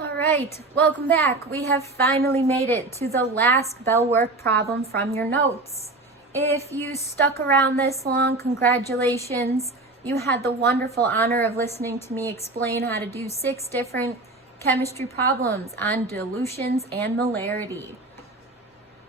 All right, welcome back. We have finally made it to the last bellwork problem from your notes. If you stuck around this long, congratulations. You had the wonderful honor of listening to me explain how to do 6 different chemistry problems on dilutions and molarity.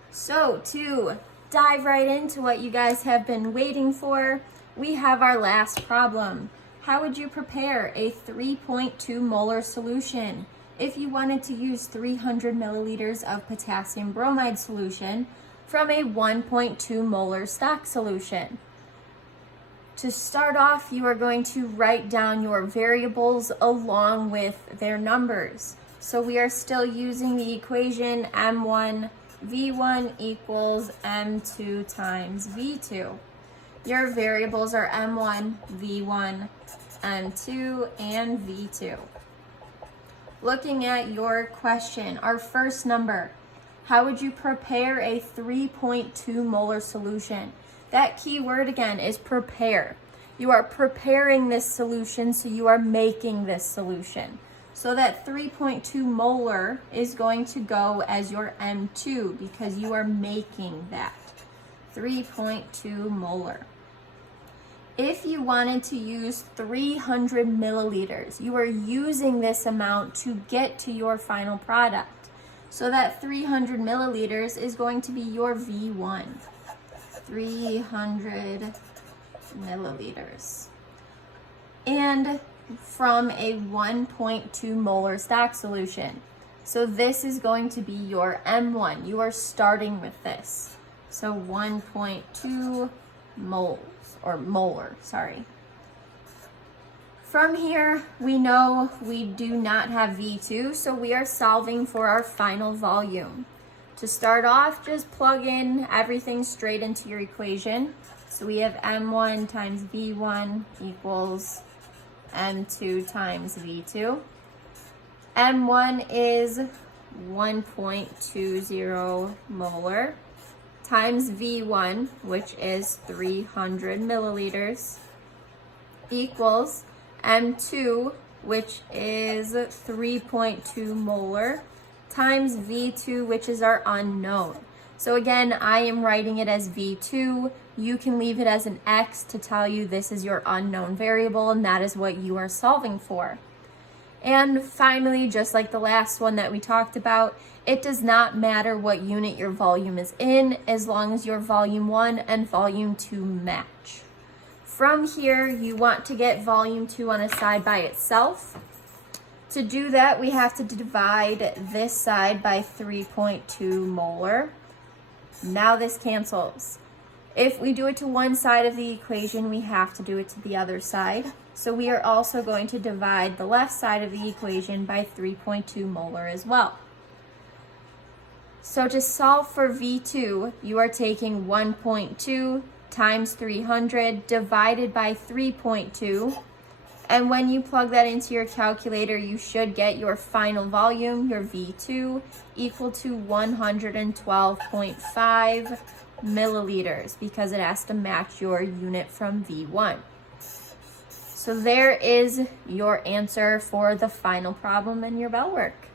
So to dive right into what you guys have been waiting for, we have our last problem. How would you prepare a 3.2 molar solution if you wanted to use 300 milliliters of potassium bromide solution from a 1.2 molar stock solution? To start off, you are going to write down your variables along with their numbers. So we are still using the equation M1 V1 equals M2 times V2. Your variables are M1, V1, M2, and V2. Looking at your question, our first number, how would you prepare a 3.2 molar solution? That key word again is prepare. You are preparing this solution, so you are making this solution. So that 3.2 molar is going to go as your M2 because you are making that. 3.2 molar. If you wanted to use 300 milliliters, you are using this amount to get to your final product. So that 300 milliliters is going to be your V1. 300 milliliters. And from a 1.2 molar stock solution. So this is going to be your M1. You are starting with this. So 1.2 moles. Or molar, sorry. From here, we know we do not have V2, so we are solving for our final volume. To start off, just plug in everything straight into your equation. So we have M1 times V1 equals M2 times V2. M1 is 1.20 molar. Times V1, which is 300 milliliters, equals M2, which is 3.2 molar, times V2, which is our unknown. So again, I am writing it as V2. You can leave it as an X to tell you this is your unknown variable, and that is what you are solving for. And finally, just like the last one that we talked about, it does not matter what unit your volume is in as long as your volume 1 and volume 2 match. From here, you want to get volume 2 on a side by itself. To do that, we have to divide this side by 3.2 molar. Now this cancels. If we do it to one side of the equation, we have to do it to the other side. So we are also going to divide the left side of the equation by 3.2 molar as well. So to solve for V2, you are taking 1.2 times 300 divided by 3.2. And when you plug that into your calculator, you should get your final volume, your V2, equal to 112.5 milliliters because it has to match your unit from V1. So there is your answer for the final problem in your bell work.